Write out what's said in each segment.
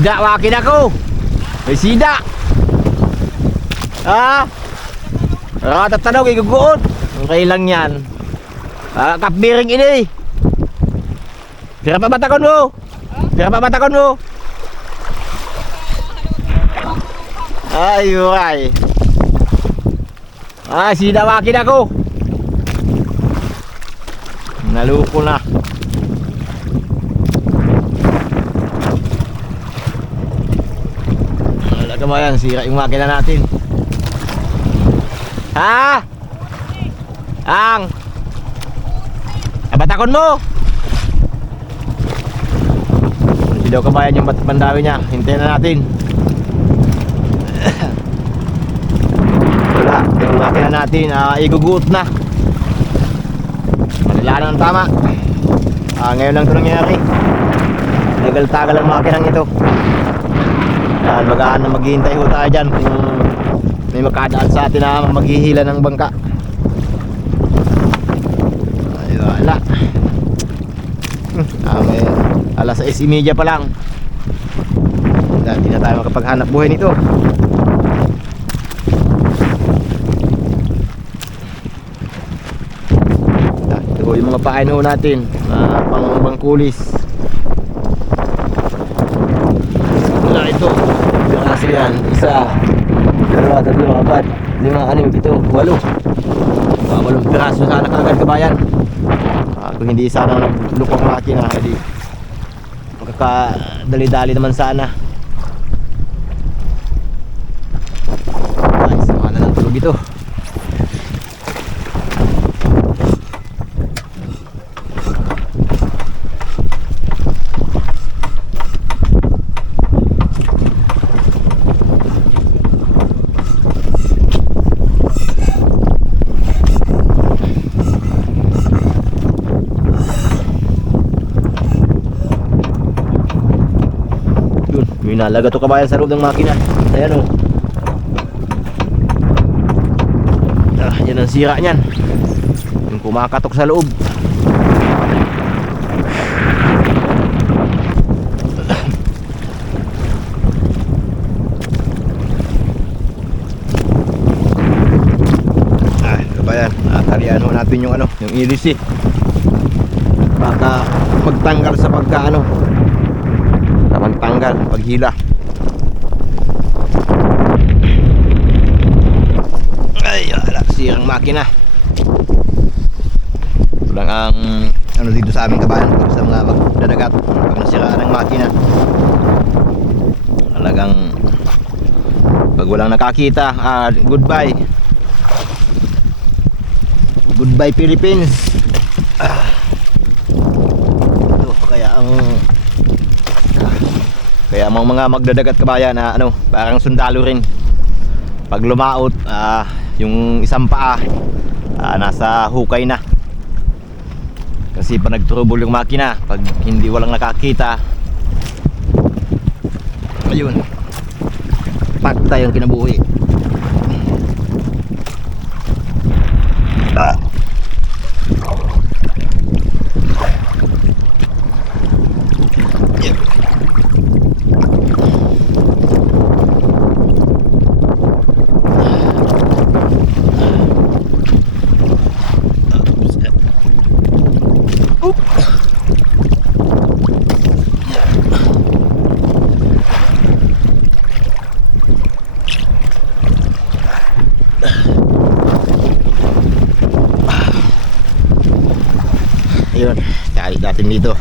Sida, wakin ako. May sida. Tatanong, iguguot. Okay lang yan. Kapbiring ini. Pira pa matakon mo. Pira pa matakon mo. Ay, uray. Sida, wakin ako. Naluko na. Wala ka ba yan? Sira yung makina natin. Batakon mo. Hindi daw kabayan yung bandawi niya. Hintayin na natin. Wala. Yung makina natin iguguot na. Manilaan ng tama. Ngayon lang ito nangyari. Tagal-tagal ang makinang ito. Magaan na maghihintay ho tayo dyan kung may makadaan sa atin na maghihila ng bangka. Ay wala. May alas 6:30 pa lang. Hindi na tayo makapaghanap buhay nito. Ito yung mga pain ho natin, pang-bangkulis. Wala ito. Kasi yan, isa, dalawa, tatlo, apat, 5, 6, 7, 8. 8 piraso sana kagad kabayan. Kung hindi sana naglukong makina, edi magkakadali-dali naman sana. Ay, sama na ng tulog ito. May nalaga to kabayan sa loob ng makina. Ayan o. Yan ang sira niyan. Yung kumakatok sa loob. Kabayan, talian ho natin yung yung iris baka magtanggal sa pagkaano. Tanggal paghila. Ay, wala, sirang makina. Ito lang ang dito sa aming kabayan pag sa mga magdadagat, pag nasira ng makina. Talagang pag walang nakakita, goodbye. Goodbye Philippines. Ito kaya ang mga magdadagat kabayan na parang sundalo rin. Pag lumaot, yung isang paa nasa hukay na. Kasi pa nag-trouble yung makina pag hindi walang nakakita. Ayun. Patay yung kinabuhi. Ayun, cari natin dito.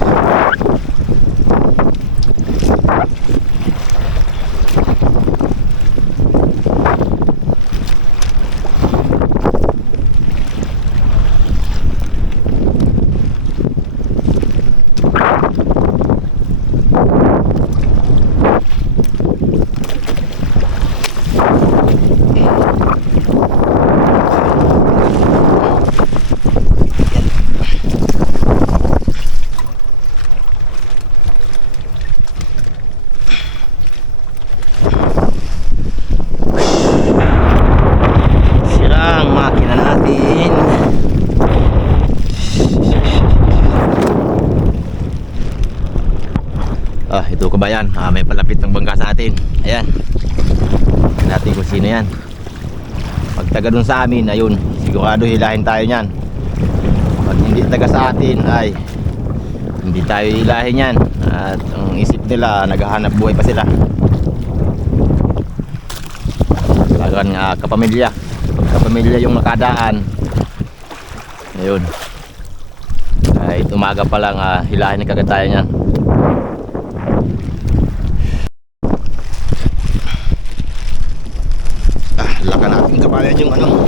kabayan, may palapit ng bangka sa atin. Ayan, tingnan natin kung sino yan. Pag taga dun sa amin, ayun, sigurado hilahin tayo nyan. Pag hindi taga sa atin, ay hindi tayo hilahin yan. At ang isip nila, naghahanap buhay pa sila. Talagang kapamilya. Pag kapamilya yung nakadaan, ayun, ay umaga pa lang, hilahin na kagad tayo nyan. Laka natin kabayan yung ano,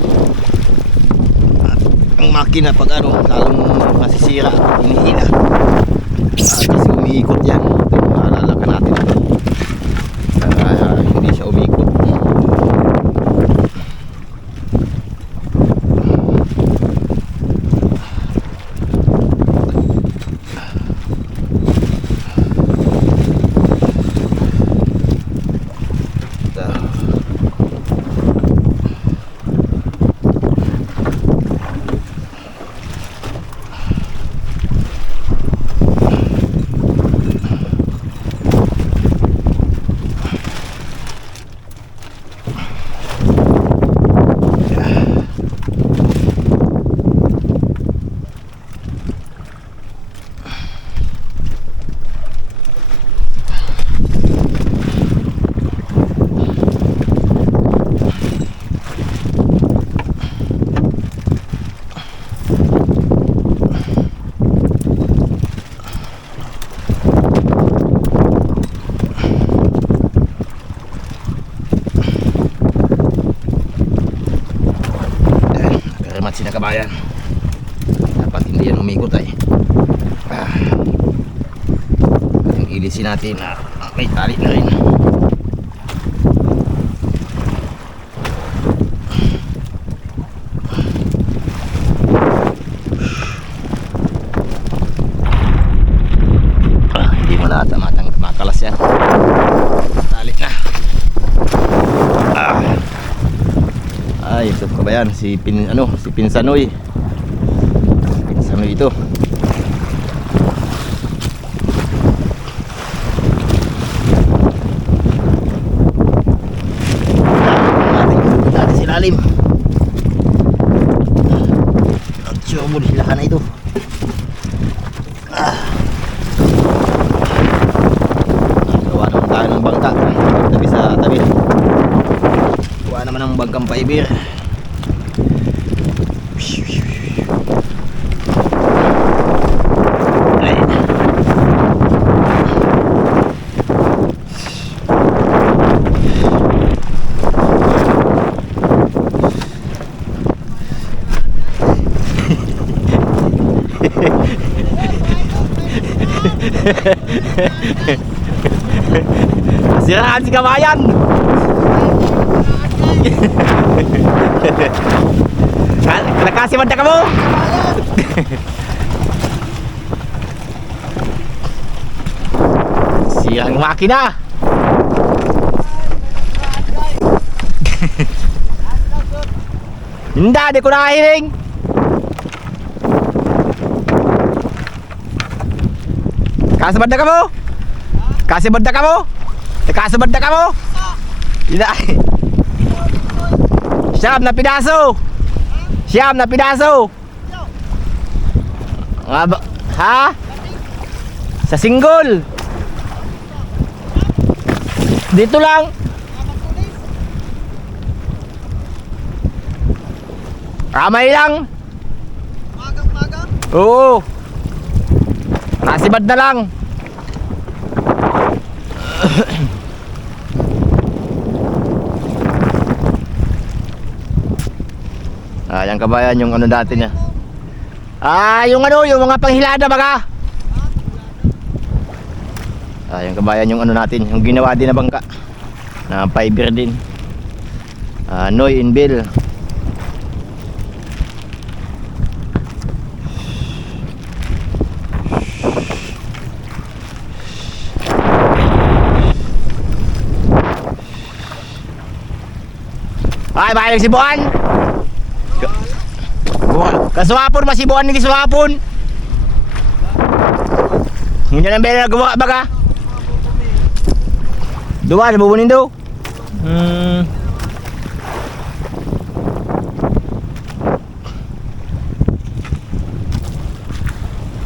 ang makina pag ano, lalong masisira, hinihila. Kasi umiikot yan. Lalaka natin para hindi siya umiikot. Sina kabayan, dapat hindi yan umikot ay. Ang ilisin natin na may tali na rin. Hindi mo na makalas yan. Tali na. Ay, ito ka ba yan? Si Pinsanoy. Pinsanoy ito. Natin si lalim. At siyobol hilahan na ito. Gawa naman tayo ng bangka. Tabi sa tabi. Gawa naman ng bangkang fiber. Siraan si kabayan. Nakasiman na ka mo. Sirang makina. Hindi, di ko nahiling. Kasabad na ka mo? Kasabad na ka mo? Kasabad na ka mo? Siyam na pidaso. Siyam na pidaso. Ha? Sa single. Dito lang. Kamay lang. Magang-magang? Oo. Nasibad na lang. Ayan kabayan yung ano dati niya. Yung ano, yung mga panghilada baga. Ayan kabayan yung ano natin, yung ginawa din na bangka. Na fiber din. Noy and Bill. Ay, bahay ng Sibuan. Kasuhapon, masibuan ni kasuhapon. Hindi na bela nagawa baga. Duwa, nabubunin daw. Hmm.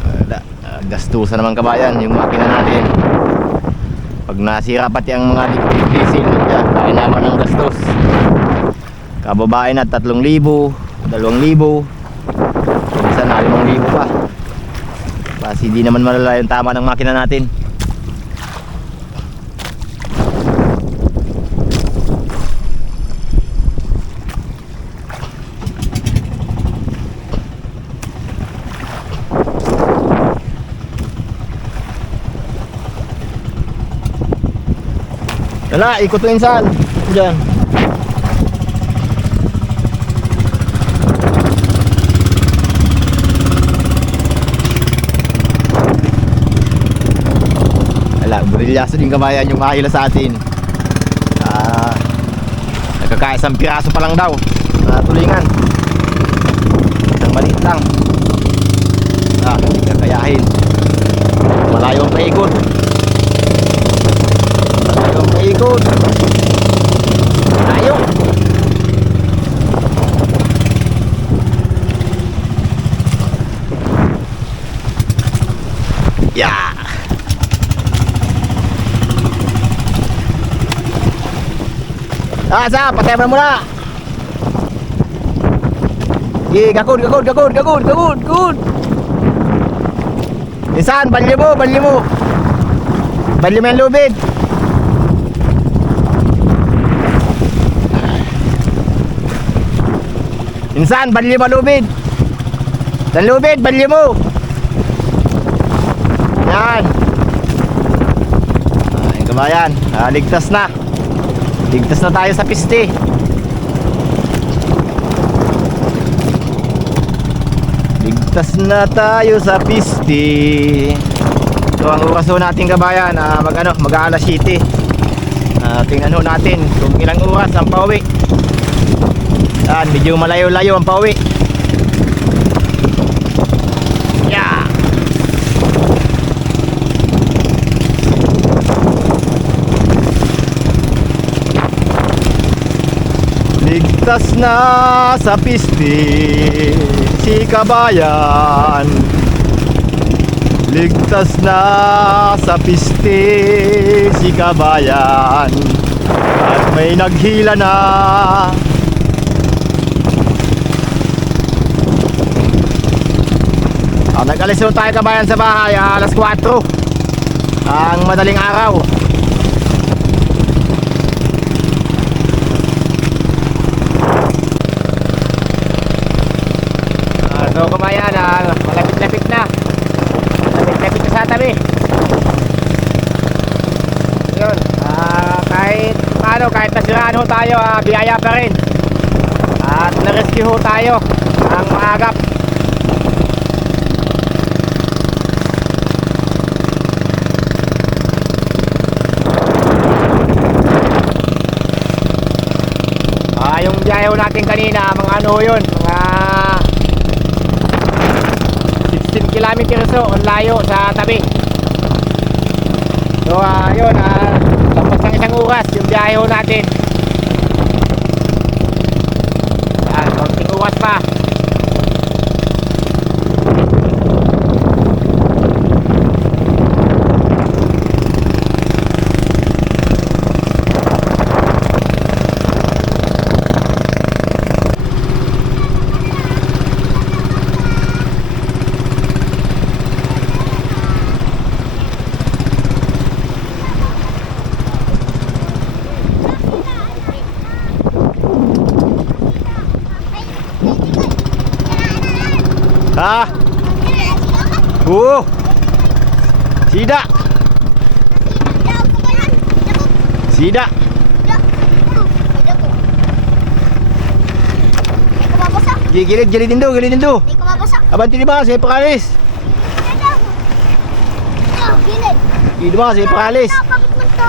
Wala. Gastusan naman kabayan yung makina natin. Pag nasira pati ang mga diesel, kaya naman ang gastos. Kababae na 3,000, 2,000, minsan na 5,000 pa. Kasi di naman malala yung tama ng makina natin. Wala, ikot mo insan. Diyan. Wala, brilyaso din kabayan yung makila sa atin. Nagkakaisang piraso pa lang daw. Tulingan. Isang maliit lang. Hindi kakayahin. Malayo ang paikot. Ikot. Ayo. Ya. Sa patay mo muna. Gakud. Insan, balyo mo. Balyo mo yung lubid. Insan, balyo mo lubid. Dan lubid, balyo mo. Yan. Ay, kabayan, ligtas na. Ligtas na tayo sa piste. Ligtas na tayo sa piste. So ang oras ho natin kabayan, mag-aalas 7. Tingnan ho natin kung ilang oras ang pauwi. Yan, medyo malayo-layo ang pauwi. Yeah. Ligtas na sa piste si kabayan. Ligtas na sa piste si kabayan. At may naghila na. Nag-alis tayo kabayan sa bahay alas 4 ang madaling araw. So kabayan, malapit-lapit na. Malapit-lapit na sa tabi. Yun, kahit nasiraan ho tayo, biyaya pa rin. At na-rescue ho tayo ang maagap. Yung biyahe natin kanina, mga yun, mga 16 kilometers ang layo sa tabi. So yun, lampas ng isang oras yung biyahe natin. Konting oras pa. Sida. Sida. Gilid-gilidin do. Hindi ko mabasa. Abanti di ba, saya pakalis. Gilid. Di ba, saya pakalis. Bakit man to?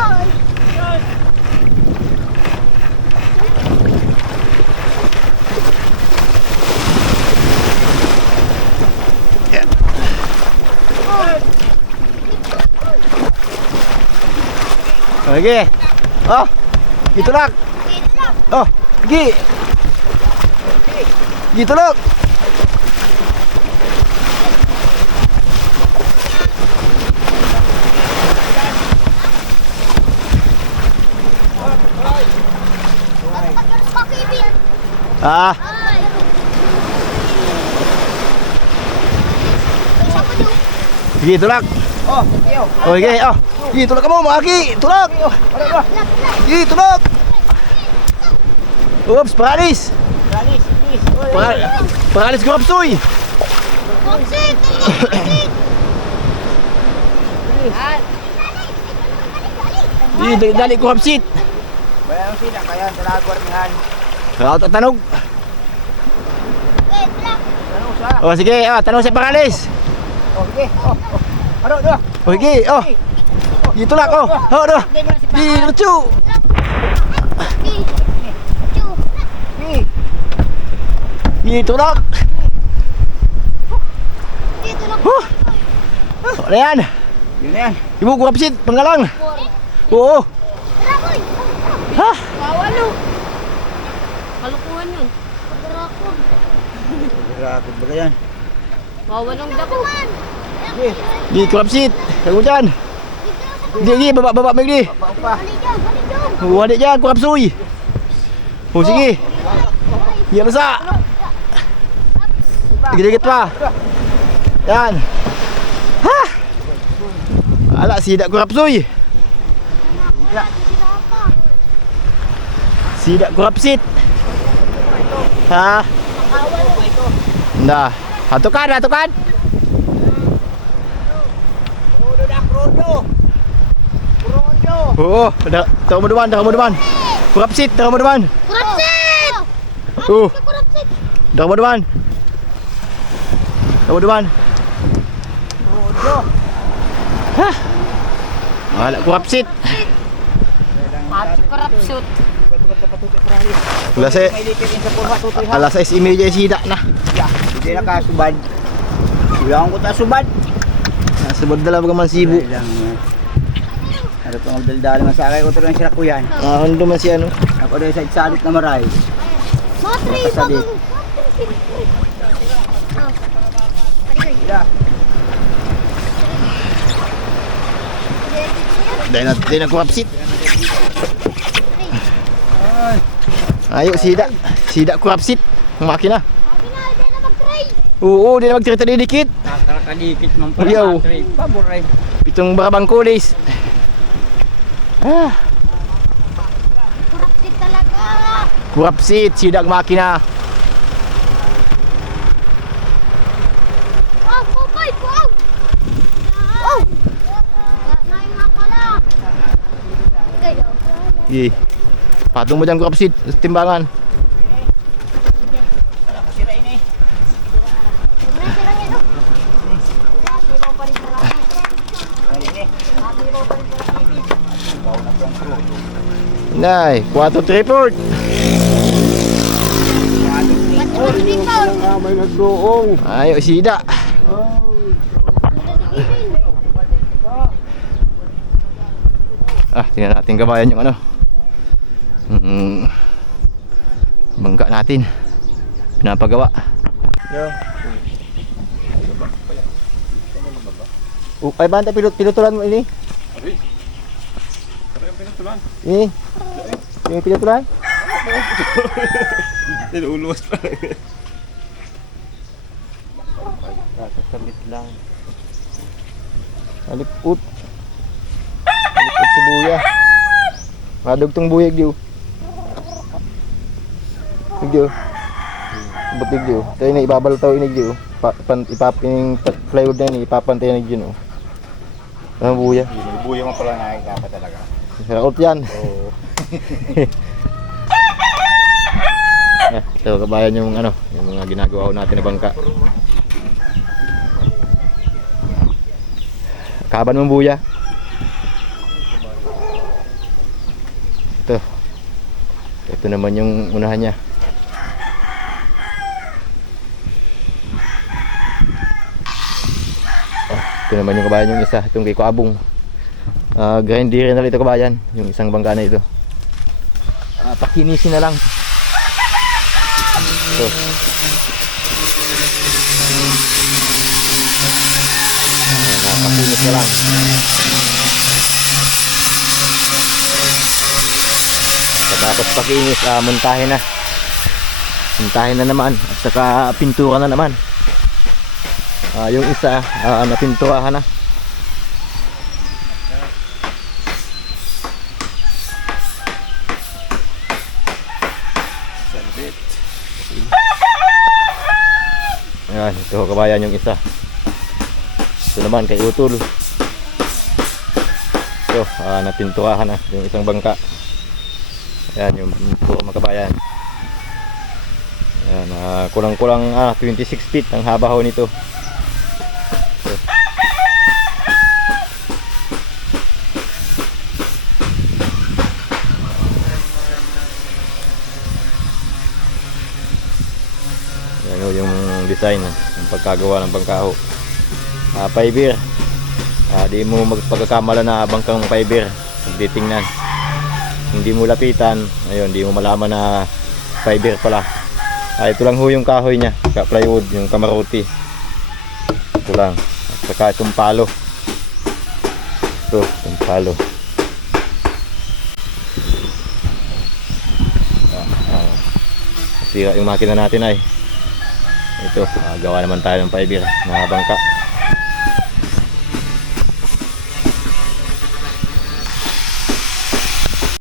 Okay. Oh, itulak. Dito lang. Oh, gi. Gitulak. Pagkakas pa kibin. Ah, Ay. Isa pa doon. gi tulak. Oh, iyo. Oh, gi. Oh, gi tulak ka mo, maki. Tulak. Ano? Gi tulak. Oops, paralis. Ralis, please. Paralis ko kapsoy. Kapsit. Dali ko kapsit. Bayang sila kaya sa lagwarmihan. Raot at tanog. Wait lang. Ano sa? Oh, sige. Oh, tanong sa paralis. Oh, sige. Oh. Ano, do? Oh, gi. Oh. Gi tulak. Oh, oh, do. Hindi mo na si Gi, lucu. Chu. Gi tulak. Dito lang. Huh. Ano yan? Yun na yan. Ibu ko kapsit, panggalang. Oo. Tara, boy. Ha? Wawalo. Kalukuhan yun. Pagkarakon. Rakot ba yan? Wawalong dako. Gi ko kapsit. Kago dyan. Gi, baba, Megli. Bang pa. Balik dyan, balik dyan. Wala dyan, ko kapsoy. Oh, sige. Gi, alasa. Dikit-dikit pa. Yan. Ha? Ala, sidak ko kapsoy. Sidak ko kapsit. Ha? Nah, hatukan. Rodo dah, rodo. Rodo. Oo, dah mo duman. Kurapsit, dah mo duman. Kurapsit! Kurapsit! Dah mo duman. Rodo. Hah? Wala kurapsit. At kurapsut. Alas May likirin sa pulwa, tutoy ha. alas 6:30 sidak na. Ya, hindi na kasubad. Bilang ko ta subad. Sebab dalam man sibu. Ano pang magdaldal masakay ko tuloy sila kuyan. Hondo man si ano. Ako dahil sa salit na maray. Matri, Pasalit. bago. Ya. Dahil na kurapsit. Ayo sidak kurapsit. Ang makina. Sabi na, hindi na mag-try. Oo, di na magtirita dikit. Nakakadikit man pala, Ayaw. Paboray. Pitong barabang kulis. Ah, Kurapsit talaga. kurapsit, sidak makina. Wow, boy, wow. Oh. Nain nga pala. Kayo. Gi. Patung mo dyan kurapsit, sa timbangan. Sira ini. Sira yan, oh. Latibaw pa rin sa langit. Ini. Latibaw pa rin sa langit. Bawa na pang rodo. Nay, 4-3-4. May nagdoong. Ayo sidak. Tingnan natin kabayan yung ano. Bangka natin. Pinapagawa. Ay banta pinutulan mo ini. Ini. Yung pinutulan? Tinuluwas pa. Kakasabit lang. Aliput. Aliput si buya. Madugtong buyag diyo. Digyo. Butig diyo. Tayo na ibabal tayo inig diyo. Ipapin plywood na ini ipapantay na diyo no. Ang buya. Buya mo pala nakikapa talaga. Raot yan. Oo. Ito kabayan yung ano, yung mga ginagawa natin na bangka. Kaban mo buya. Ito naman yung unahan niya. Ito naman yung kabayan yung isa, itong kay Kuabong. Grindery na ito kabayan, yung isang bangka na ito. kinisin na lang. Ito. Napakinis na lang. Tapos pakinis, muntahin na. Muntahin na naman. At saka pintura na naman. Yung isa, napinturahan na. Ayan, ito kabayan yung isa. Ito naman kay Utol. Ito, napinturahan na yung isang bangka. Ayan yung puro mga kabayan. Ayan, kulang-kulang 26 feet ang haba ho nito. Ito. Ayan ho yung design ng pagkagawa ng bangka ho. Fiber. Di mo magpagkakamala na bangkang fiber. Pagditingnan. Hindi mo lapitan, ayun, di mo malaman na fiber pala. Ito lang ho yung kahoy niya, plywood, yung kamaruti. Ito lang. At saka itong palo. Ito, itong palo. Sira yung makina natin ay. Ito, gawa naman tayo ng fiber na bangka.